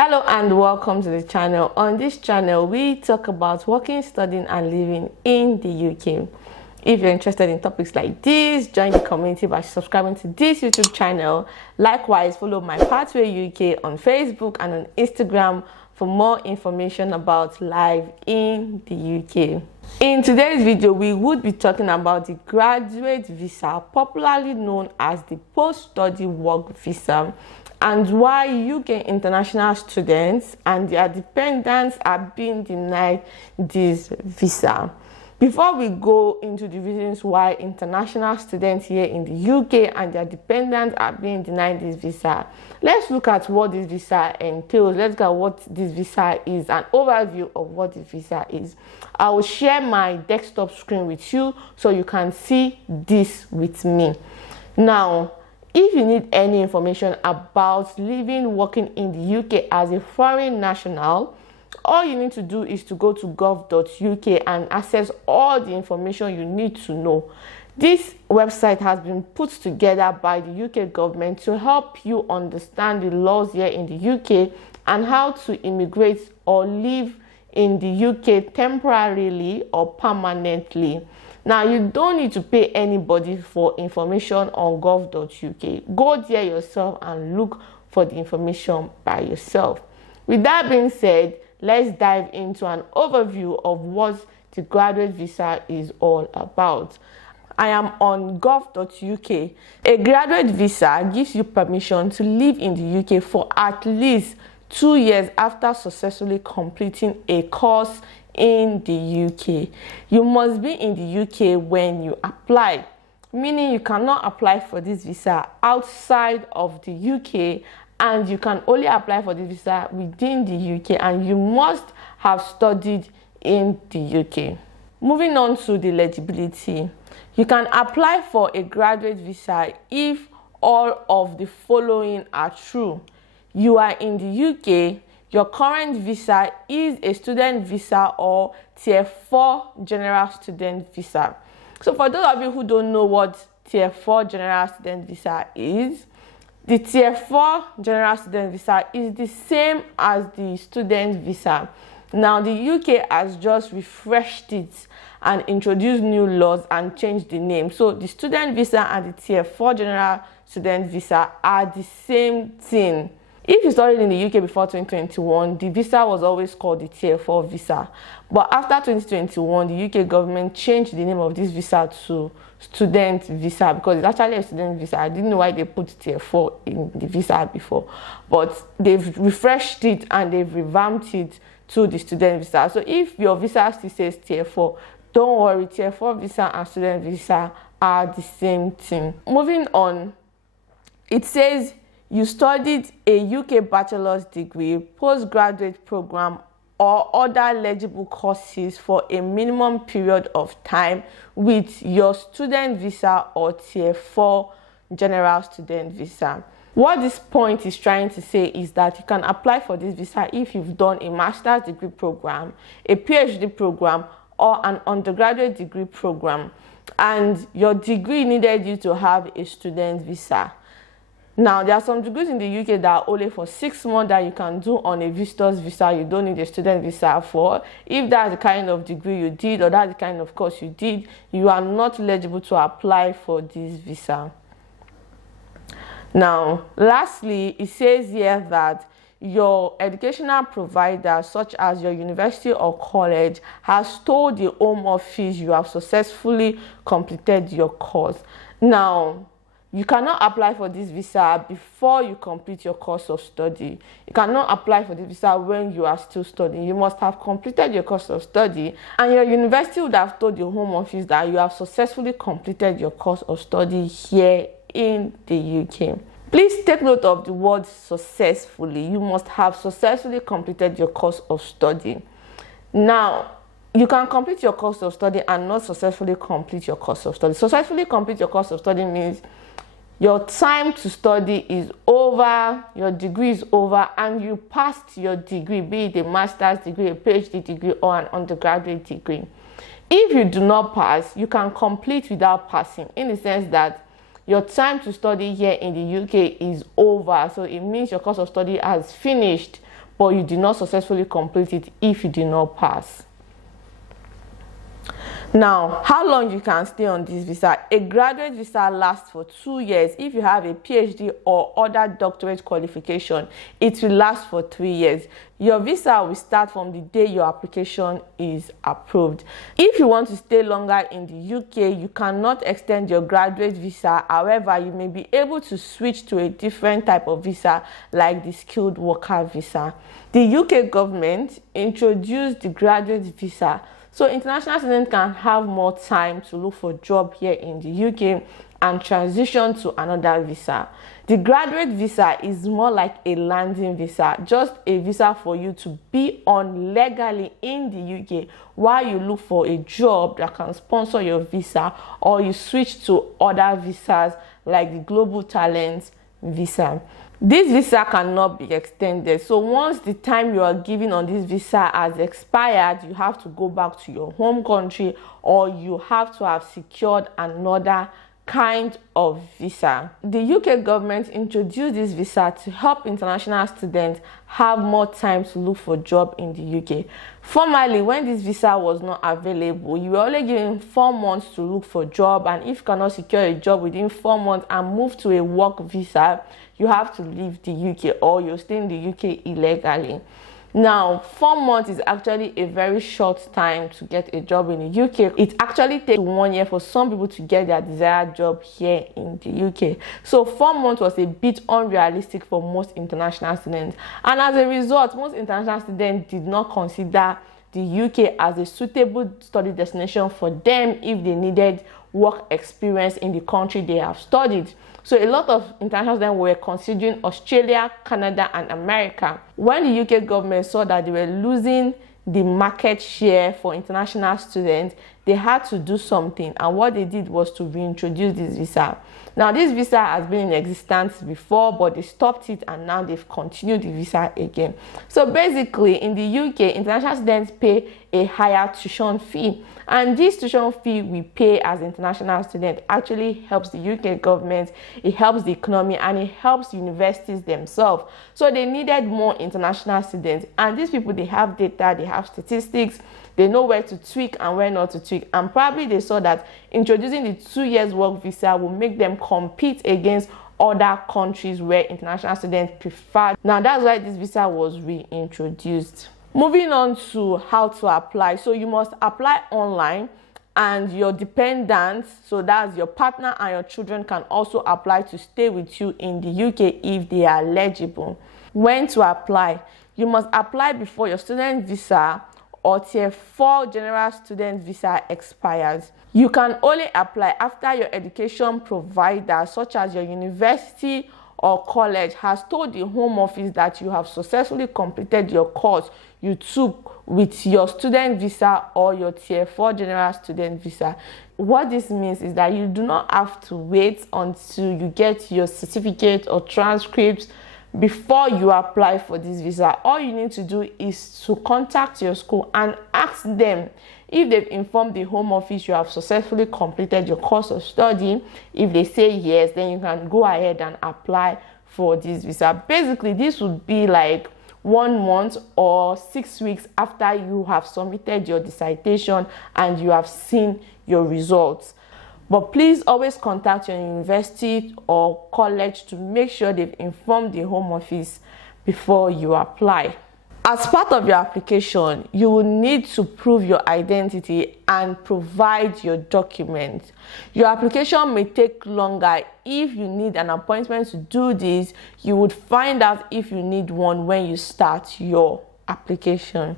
Hello and welcome to the channel. On this channel, we talk about working, studying and living in the UK. If you're interested in topics like this, join the community by subscribing to this YouTube channel. Likewise, follow my Pathway UK on Facebook and on Instagram for more information about life in the UK. In today's video, we would be talking about the graduate visa, popularly known as the post-study work visa, and why UK international students and their dependents are being denied this visa. Before we go into the reasons why international students here in the UK and their dependents are being denied this visa, let's look at what this visa entails. Let's look at what this visa is, an overview of what this visa is. I will share my desktop screen with you so you can see this with me. Now, if you need any information about living, working in the UK as a foreign national, all you need to do is to go to gov.uk and access all the information you need to know. This website has been put together by the UK government to help you understand the laws here in the UK and how to immigrate or live in the UK temporarily or permanently. Now, you don't need to pay anybody for information on gov.uk. Go there yourself and look for the information by yourself. With that being said, let's dive into an overview of what the graduate visa is all about. I am on gov.uk. A graduate visa gives you permission to live in the UK for at least 2 years after successfully completing a course in the UK. You must be in the UK when you apply, meaning you cannot apply for this visa outside of the UK, and you can only apply for this visa within the UK, and you must have studied in the UK. Moving on to the eligibility. You can apply for a graduate visa if all of the following are true. You are in the UK, your current visa is a student visa or Tier 4 general student visa. So for those of you who don't know what Tier 4 general student visa is, the Tier 4 general student visa is the same as the student visa. Now, the UK has just refreshed it and introduced new laws and changed the name. So the student visa and the Tier 4 general student visa are the same thing. If you studied in the UK before 2021, the visa was always called the Tier 4 visa. But after 2021, the UK government changed the name of this visa to student visa because it's actually a student visa. I didn't know why they put Tier 4 in the visa before. But they've refreshed it and they've revamped it to the student visa. So if your visa still says Tier 4, don't worry, Tier 4 visa and student visa are the same thing. Moving on, it says you studied a UK bachelor's degree, postgraduate program, or other legible courses for a minimum period of time with your student visa or Tier 4 general student visa. What this point is trying to say is that you can apply for this visa if you've done a master's degree program, a PhD program, or an undergraduate degree program, and your degree needed you to have a student visa. Now, there are some degrees in the UK that are only for 6 months that you can do on a visitor's visa. You don't need a student visa for. If that's the kind of degree you did or that's the kind of course you did, you are not eligible to apply for this visa. Now, lastly, it says here that your educational provider, such as your university or college, has told the Home Office you have successfully completed your course. Now, you cannot apply for this visa before you complete your course of study. You cannot apply for this visa when you are still studying. You must have completed your course of study, and your university would have told your Home Office that you have successfully completed your course of study here in the UK. Please take note of the word successfully. You must have successfully completed your course of study. Now, you can complete your course of study and not successfully complete your course of study. Successfully complete your course of study means your time to study is over, your degree is over, and you passed your degree, be it a master's degree, a PhD degree, or an undergraduate degree. If you do not pass, you can complete without passing, in the sense that your time to study here in the UK is over. So it means your course of study has finished, but you did not successfully complete it if you did not pass. Now, how long you can stay on this visa? A graduate visa lasts for 2 years. If you have a PhD or other doctorate qualification, it will last for 3 years. Your visa will start from the day your application is approved. If you want to stay longer in the UK, you cannot extend your graduate visa. However, you may be able to switch to a different type of visa, like the skilled worker visa. The UK government introduced the graduate visa, so international students can have more time to look for a job here in the UK and transition to another visa. The graduate visa is more like a landing visa, just a visa for you to be on legally in the UK while you look for a job that can sponsor your visa, or you switch to other visas like the Global Talent visa. This visa cannot be extended, so once the time you are given on this visa has expired, you have to go back to your home country, or you have to have secured another kind of visa. The UK government introduced this visa to help international students have more time to look for a job in the UK. Formerly, when this visa was not available, you were only given 4 months to look for a job, and if you cannot secure a job within 4 months and move to a work visa, you have to leave the UK, or you'll stay in the UK illegally. Now, 4 months is actually a very short time to get a job in the UK. It actually takes 1 year for some people to get their desired job here in the UK. So 4 months was a bit unrealistic for most international students. And as a result, most international students did not consider the UK as a suitable study destination for them if they needed work experience in the country they have studied. So a lot of international students were considering Australia, Canada, and America. When the UK government saw that they were losing the market share for international students, they had to do something, and what they did was to reintroduce this visa. Now, this visa has been in existence before, but they stopped it, and now they've continued the visa again. So basically, in the UK, international students pay a higher tuition fee, and this tuition fee we pay as international students actually helps the UK government, it helps the economy, and it helps universities themselves. So they needed more international students, and these people, they have data, they have statistics, they know where to tweak and where not to tweak, and probably they saw that introducing the 2 years work visa will make them compete against other countries where international students prefer. Now, that's why this visa was reintroduced. Moving on to how to apply. So you must apply online, and your dependents, so that's your partner and your children, can also apply to stay with you in the UK if they are eligible. When to apply? You must apply before your student visa or Tier 4 general student visa expires. You can only apply after your education provider, such as your university or college, has told the Home Office that you have successfully completed your course you took with your student visa or your Tier 4 general student visa. What this means is that you do not have to wait until you get your certificate or transcripts before you apply for this visa. All you need to do is to contact your school and ask them if they've informed the Home Office you have successfully completed your course of study. If they say yes, then you can go ahead and apply for this visa. Basically, this would be like 1 month or 6 weeks after you have submitted your dissertation and you have seen your results. But please always contact your university or college to make sure they've informed the Home Office before you apply. As part of your application, you will need to prove your identity and provide your documents. Your application may take longer. If you need an appointment to do this, you would find out if you need one when you start your application.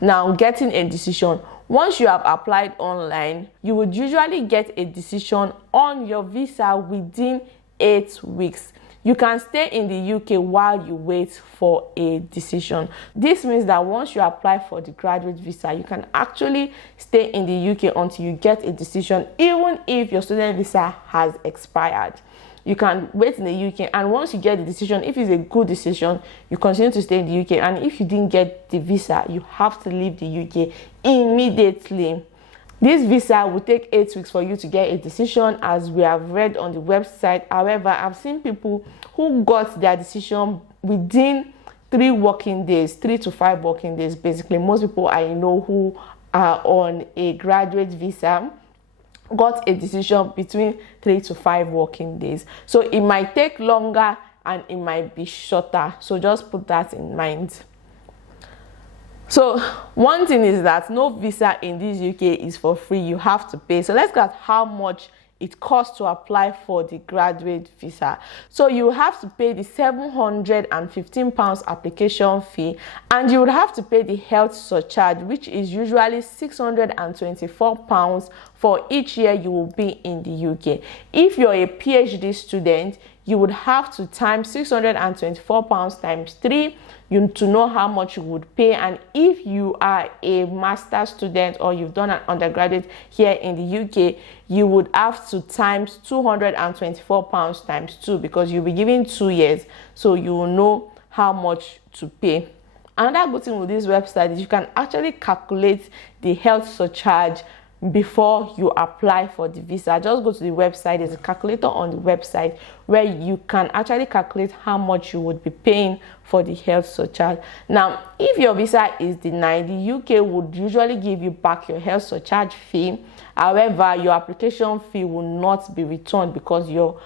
Now, getting a decision. Once you have applied online, you would usually get a decision on your visa within 8 weeks. You can stay in the UK while you wait for a decision. This means that once you apply for the graduate visa, you can actually stay in the UK until you get a decision, even if your student visa has expired. You can wait in the UK, and once you get the decision, if it's a good decision, you continue to stay in the UK. And if you didn't get the visa, you have to leave the UK immediately. This visa will take 8 weeks for you to get a decision, as we have read on the website. However, I've seen people who got their decision within 3 working days, 3 to 5 working days. Basically, most people I know who are on a graduate visa got a decision between 3 to 5 working days. So it might take longer and it might be shorter. So just put that in mind. So one thing is that no visa in this UK is for free. You have to pay. So let's look at how much it costs to apply for the graduate visa. So you have to pay the £715 application fee, and you would have to pay the health surcharge, which is usually £624 for each year you will be in the UK. If you're a PhD student, you would have to times £624 times 3 to know how much you would pay. And if you are a master's student or you've done an undergraduate here in the UK, you would have to times £224 times 2, because you'll be given 2 years, so you will know how much to pay. Another good thing with this website is you can actually calculate the health surcharge before you apply for the visa. Just go to the website. There's a calculator on the website where you can actually calculate how much you would be paying for the health surcharge. Now, if your visa is denied, the UK would usually give you back your health surcharge fee. However, your application fee will not be returned because your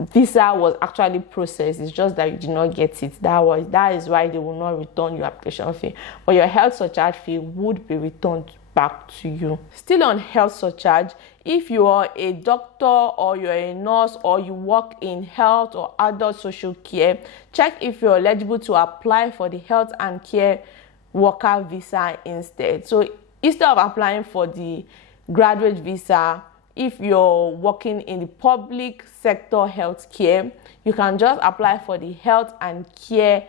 visa was actually processed. It's just that you did not get it. That is why they will not return your application fee, but your health surcharge fee would be returned back to you. Still on health surcharge, if you are a doctor or you're a nurse or you work in health or adult social care, check if you're eligible to apply for the health and care worker visa instead. So instead of applying for the graduate visa, if you're working in the public sector healthcare, you can just apply for the health and care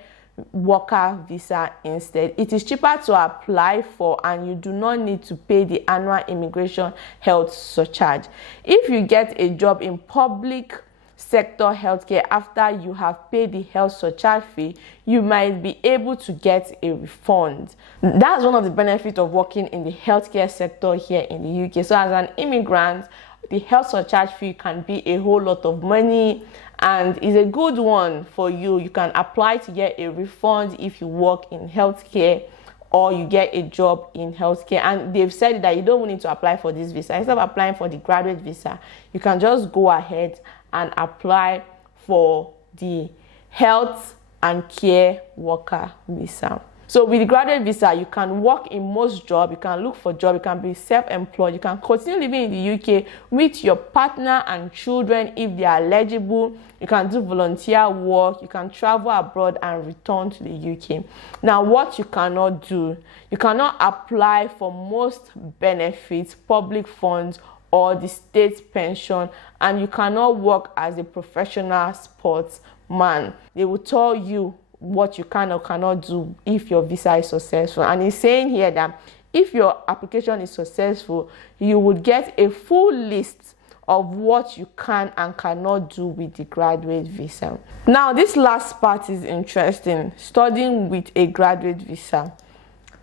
worker visa instead. It is cheaper to apply for, and you do not need to pay the annual immigration health surcharge. If you get a job in public sector healthcare after you have paid the health surcharge fee, you might be able to get a refund. That's one of the benefits of working in the healthcare sector here in the UK. So as an immigrant, the health surcharge fee can be a whole lot of money, and is a good one for you. You can apply to get a refund if you work in healthcare or you get a job in healthcare. And they've said that you don't need to apply for this visa. Instead of applying for the graduate visa, you can just go ahead and apply for the health and care worker visa. So with the graduate visa, you can work in most jobs, you can look for jobs, you can be self-employed, you can continue living in the UK with your partner and children if they are eligible, you can do volunteer work, you can travel abroad and return to the UK. Now, what you cannot do, you cannot apply for most benefits, public funds, or the state pension, and you cannot work as a professional sportsman. They will tell you what you can or cannot do if your visa is successful. And he's saying here that if your application is successful, you would get a full list of what you can and cannot do with the graduate visa. Now, this last part is interesting, studying with a graduate visa.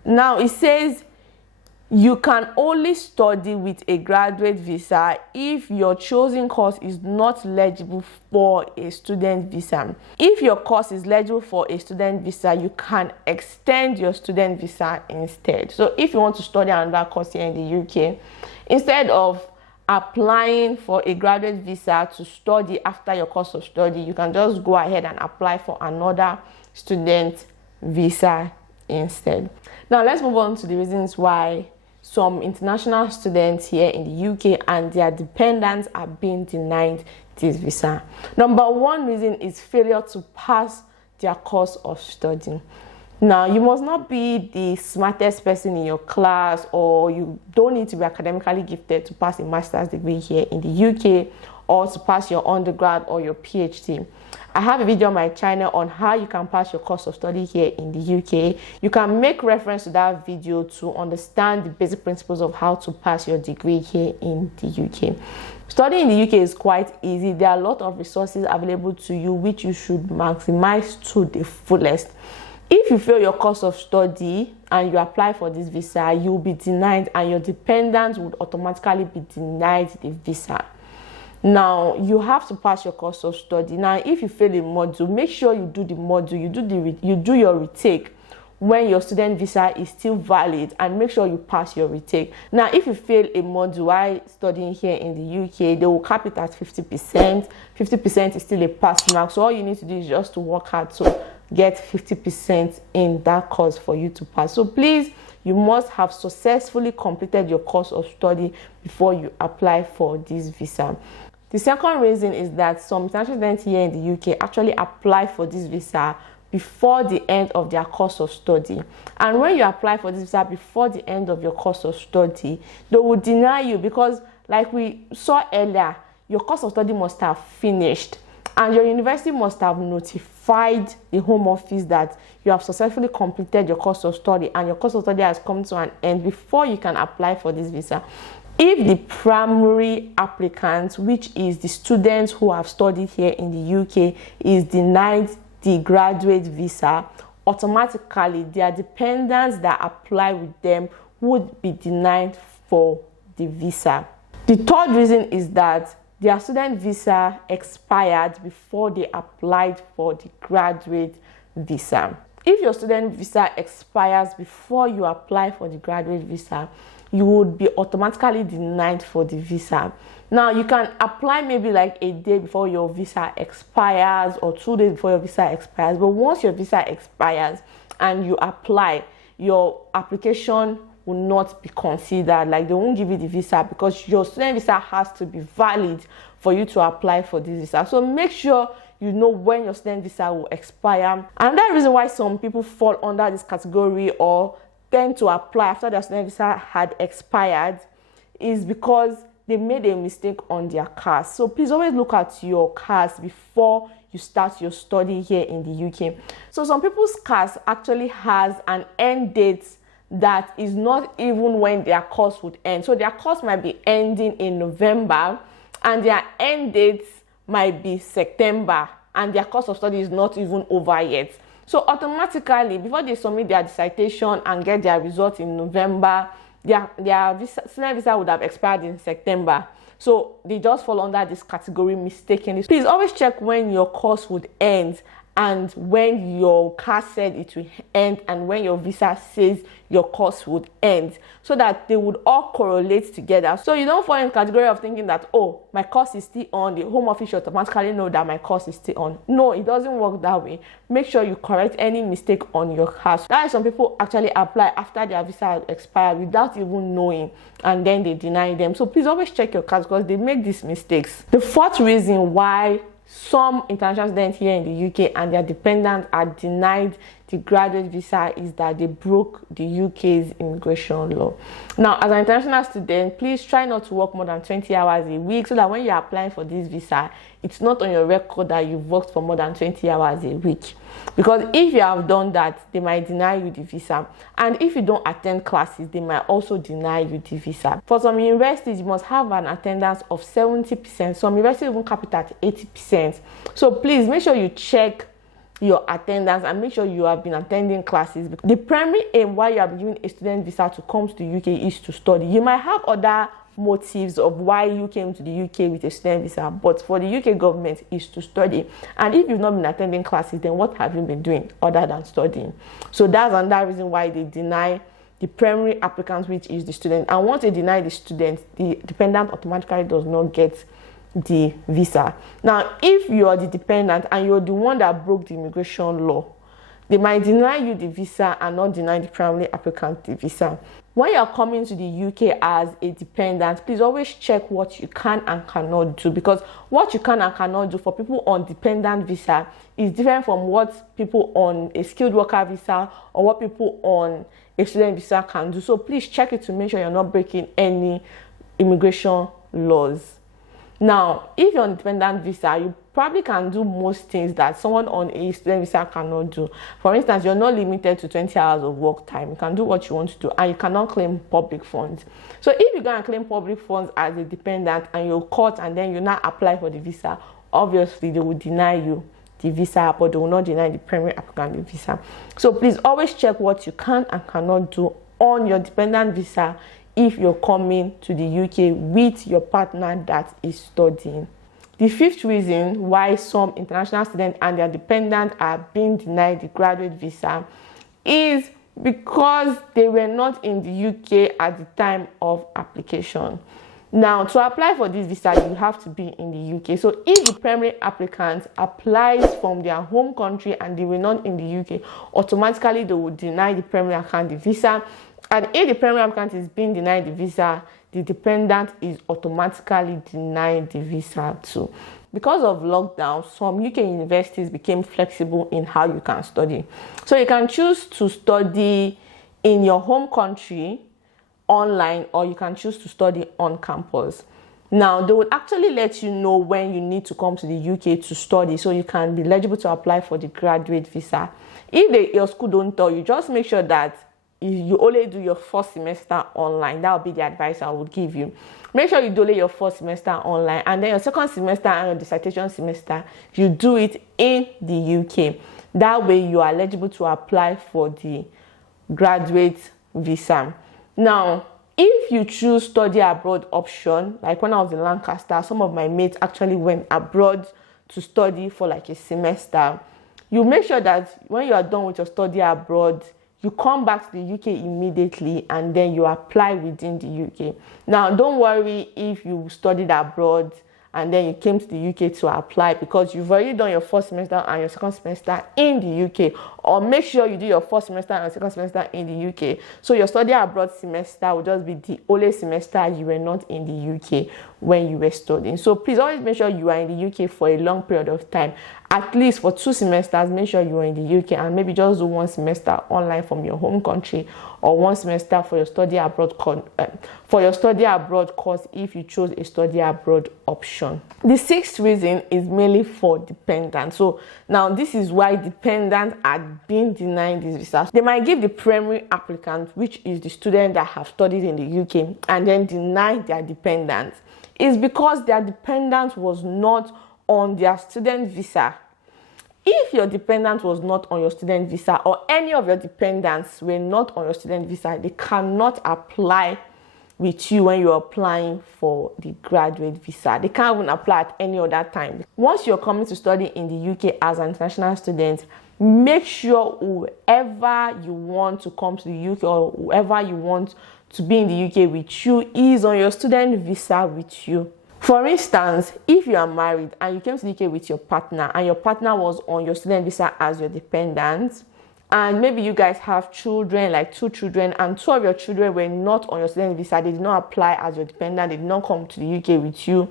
Now, it says you can only study with a graduate visa if your chosen course is not eligible for a student visa. If your course is eligible for a student visa, you can extend your student visa instead. So if you want to study another course here in the UK, instead of applying for a graduate visa to study after your course of study, you can just go ahead and apply for another student visa instead. Now let's move on to the reasons why some international students here in the UK and their dependents are being denied this visa. Number one reason is failure to pass their course of study. Now, you must not be the smartest person in your class, or you don't need to be academically gifted to pass a master's degree here in the UK or to pass your undergrad or your PhD. I have a video on my channel on how you can pass your course of study here in the UK. You can make reference to that video to understand the basic principles of how to pass your degree here in the UK. Studying in the UK is quite easy. There are a lot of resources available to you which you should maximize to the fullest. If you fail your course of study and you apply for this visa, you will be denied, and your dependents would automatically be denied the visa. Now you have to pass your course of study. Now if you fail a module, make sure you do the module, you do your retake when your student visa is still valid, and make sure you pass your retake. Now if you fail a module while studying here in the UK, they will cap it at 50%. 50% is still a pass mark, so all you need to do is just to work hard to get 50% in that course for you to pass. So please, you must have successfully completed your course of study before you apply for this visa. The second reason is that some international students here in the UK actually apply for this visa before the end of their course of study. And when you apply for this visa before the end of your course of study, they will deny you because, like we saw earlier, your course of study must have finished and your university must have notified the Home Office that you have successfully completed your course of study and your course of study has come to an end before you can apply for this visa. If the primary applicant, which is the students who have studied here in the UK, is denied the graduate visa, automatically their dependents that apply with them would be denied for the visa. The third reason is that their student visa expired before they applied for the graduate visa. If your student visa expires before you apply for the graduate visa, you would be automatically denied for the visa. Now you can apply maybe like a day before your visa expires or 2 days before your visa expires, but once your visa expires and you apply, your application will not be considered. Like they won't give you the visa because your student visa has to be valid for you to apply for this visa. So make sure you know when your student visa will expire. And that reason why some people fall under this category or tend to apply after their student visa had expired is because they made a mistake on their CAS. So please always look at your CAS before you start your study here in the UK. So some people's CAS actually has an end date that is not even when their course would end. So their course might be ending in November and their end date might be September and their course of study is not even over yet. So automatically, before they submit their dissertation and get their results in November, their student visa would have expired in September. So they just fall under this category mistakenly. Please always check when your course would end and when your CAS said it will end and when your visa says your course would end, so that they would all correlate together. So you don't fall in the category of thinking that, oh, my course is still on, the Home Office should automatically know that my course is still on. No, it doesn't work that way. Make sure you correct any mistake on your CAS. That is, some people actually apply after their visa has expired without even knowing, and then they deny them. So please always check your CAS because they make these mistakes. The fourth reason why some international students here in the UK and their dependents are denied the graduate visa is that they broke the UK's immigration law. Now, as an international student, please try not to work more than 20 hours a week so that when you're applying for this visa, it's not on your record that you've worked for more than 20 hours a week. Because if you have done that, they might deny you the visa. And if you don't attend classes, they might also deny you the visa. For some universities, you must have an attendance of 70%. Some universities even cap it at 80%. So please make sure you check your attendance and make sure you have been attending classes. The primary aim why you are given a student visa to come to the UK is to study. You might have other motives of why you came to the UK with a student visa, but for the UK government is to study. And if you've not been attending classes, then what have you been doing other than studying? So that's another reason why they deny the primary applicants, which is the student. And once they deny the student, the dependent automatically does not get the visa. Now, if you are the dependent and you're the one that broke the immigration law, they might deny you the visa and not deny the primary applicant the visa. When you're coming to the UK as a dependent, please always check what you can and cannot do, because what you can and cannot do for people on dependent visa is different from what people on a skilled worker visa or what people on a student visa can do. So please check it to make sure you're not breaking any immigration laws. Now, if you're on dependent visa, you probably can do most things that someone on a student visa cannot do. For instance, you're not limited to 20 hours of work time. You can do what you want to do, and you cannot claim public funds. So if you're going to claim public funds as a dependent and you're caught and then you now apply for the visa, obviously they will deny you the visa, but they will not deny the primary applicant the visa. So please always check what you can and cannot do on your dependent visa if you're coming to the UK with your partner that is studying. The fifth reason why some international students and their dependents are being denied the graduate visa is because they were not in the UK at the time of application. Now, to apply for this visa, you have to be in the UK. So if the primary applicant applies from their home country and they were not in the UK, automatically they will deny the primary applicant the visa. And if the primary applicant is being denied the visa, the dependent is automatically denied the visa too. Because of lockdown, some UK universities became flexible in how you can study. So you can choose to study in your home country online, or you can choose to study on campus. Now, they would actually let you know when you need to come to the UK to study, so you can be eligible to apply for the graduate visa. If your school don't tell you, just make sure that you only do your first semester online. That would be the advice I would give you. Make sure you do your first semester online, and then your second semester and your dissertation semester, you do it in the UK. That way you are eligible to apply for the graduate visa. Now, if you choose study abroad option, like when I was in Lancaster, some of my mates actually went abroad to study for like a semester. You make sure that when you are done with your study abroad, you come back to the UK immediately and then you apply within the UK. Now, don't worry if you studied abroad and then you came to the UK to apply, because you've already done your first semester and your second semester in the UK. Or make sure you do your first semester and second semester in the UK. So your study abroad semester will just be the only semester you were not in the UK when you were studying. So please always make sure you are in the UK for a long period of time. At least for 2 semesters, make sure you are in the UK, and maybe just do 1 semester online from your home country, or 1 semester for your study abroad course if you chose a study abroad option. The 6th reason is mainly for dependents. So now this is why dependents are being denied this visa. They might give the primary applicant, which is the student that have studied in the UK, and then deny their dependents. It's because their dependent was not on their student visa. If your dependent was not on your student visa, or any of your dependents were not on your student visa, they cannot apply with you when you're applying for the graduate visa. They can't even apply at any other time. Once you're coming to study in the UK as an international student, make sure whoever you want to come to the UK, or whoever you want to be in the UK with you, is on your student visa with you. For instance, if you are married and you came to the UK with your partner, and your partner was on your student visa as your dependent, and maybe you guys have children, like 2 children, and 2 of your children were not on your student visa, they did not apply as your dependent, they did not come to the UK with you,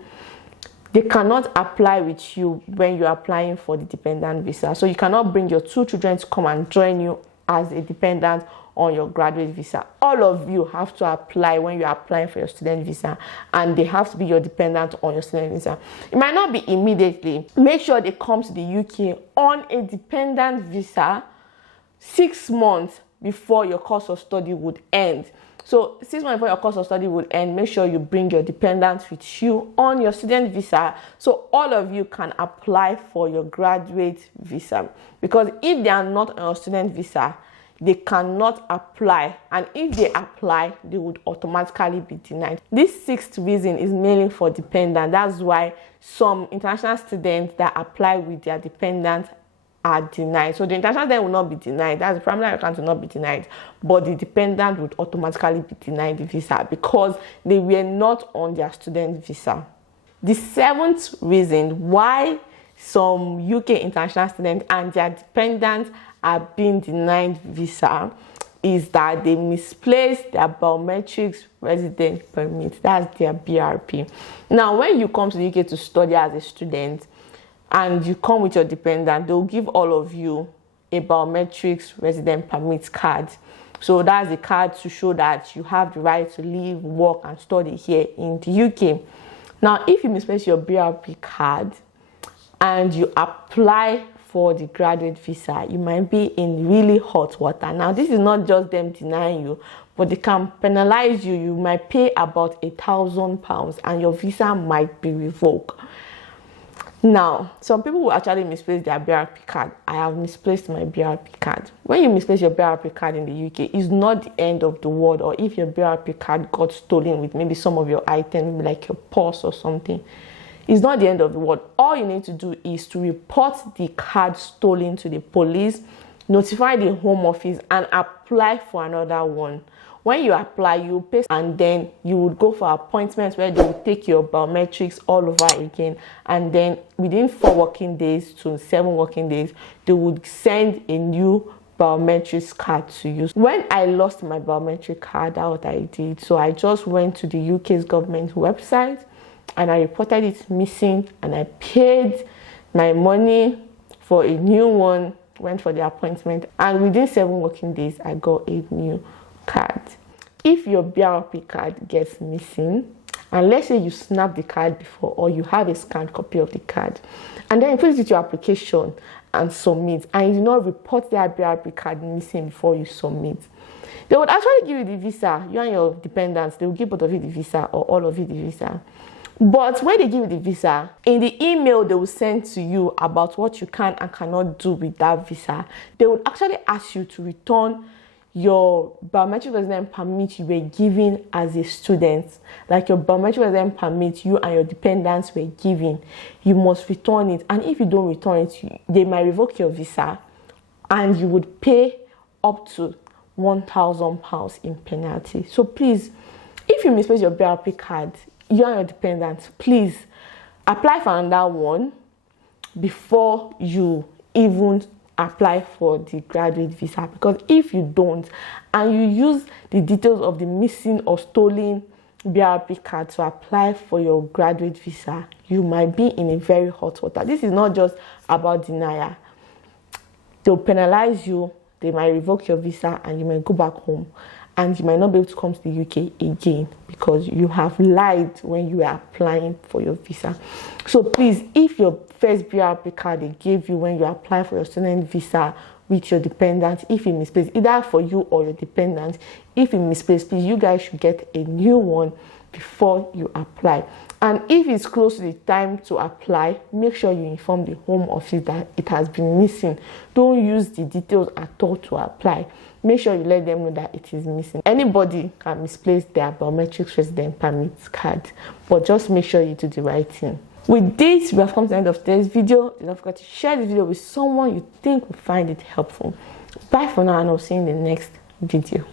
they cannot apply with you when you're applying for the dependent visa. So you cannot bring your 2 children to come and join you as a dependent on your graduate visa. All of you have to apply when you're applying for your student visa, and they have to be your dependent on your student visa. It might not be immediately. Make sure they come to the UK on a dependent visa 6 months before your course of study would end. So 6 months before your course of study would end, make sure you bring your dependents with you on your student visa, so all of you can apply for your graduate visa. Because if they are not on your student visa, they cannot apply, and if they apply, they would automatically be denied. This 6th reason is mainly for dependent. That's why some international students that apply with their dependents are denied. So the international student will not be denied. That's the primary applicant will not be denied, but the dependent would automatically be denied the visa because they were not on their student visa. The 7th reason why some UK international students and their dependents are being denied visa is that they misplaced their biometrics resident permit. That's their BRP. Now, when you come to the UK to study as a student and you come with your dependent, they'll give all of you a biometrics resident permit card. So that's a card to show that you have the right to live, work, and study here in the UK. Now, if you misplace your BRP card and you apply for the graduate visa, you might be in really hot water. Now, this is not just them denying you, but they can penalize you. You might pay about £1,000 and your visa might be revoked. Now, some people will actually misplace their BRP card. I have misplaced my BRP card. When you misplace your BRP card in the UK, it's not the end of the world. Or if your BRP card got stolen with maybe some of your items, maybe like your purse or something, It's not the end of the world. All you need to do is to report the card stolen to the police, notify the home office, and apply for another one. When you apply, you pay, and then you would go for appointments where they will take your biometrics all over again, and then within 4 working days to 7 working days, they would send a new biometrics card to you. When I lost my biometric card, that's what I did. So I just went to the UK's government website and I reported it missing, and I paid my money for a new one, went for the appointment, and within 7 working days I got a new card. If your BRP card gets missing, and let's say you snap the card before, or you have a scanned copy of the card, and then you put it with your application and submit, and you do not report that BRP card missing before you submit, they would actually give you the visa. You and your dependents, they will give both of you the visa, or all of you the visa. But when they give you the visa, in the email they will send to you about what you can and cannot do with that visa, they would actually ask you to return your biometric resident permit you were given as a student. Like your biometric resident permit you and your dependents were given, you must return it. And if you don't return it, they might revoke your visa, and you would pay up to £1,000 in penalty. So please, if you misplace your BRP card, you and your dependents, please apply for another one before you even apply for the graduate visa. Because if you don't, and you use the details of the missing or stolen BRP card to apply for your graduate visa, you might be in a very hot water. This is not just about denial. They'll penalize you, they might revoke your visa, and you might go back home, and you might not be able to come to the UK again because you have lied when you were applying for your visa. So please, if your first BRP card they gave you when you apply for your student visa with your dependent, if you misplace, either for you or your dependent, if you misplace, please, you guys should get a new one before you apply. And if it's close to the time to apply, make sure you inform the home office that it has been missing. Don't use the details at all to apply. Make sure you let them know that it is missing. Anybody can misplace their biometric resident permit card, but just make sure you do the right thing. With this, we have come to the end of today's video. Don't forget to share this video with someone you think will find it helpful. Bye for now, and I'll see you in the next video.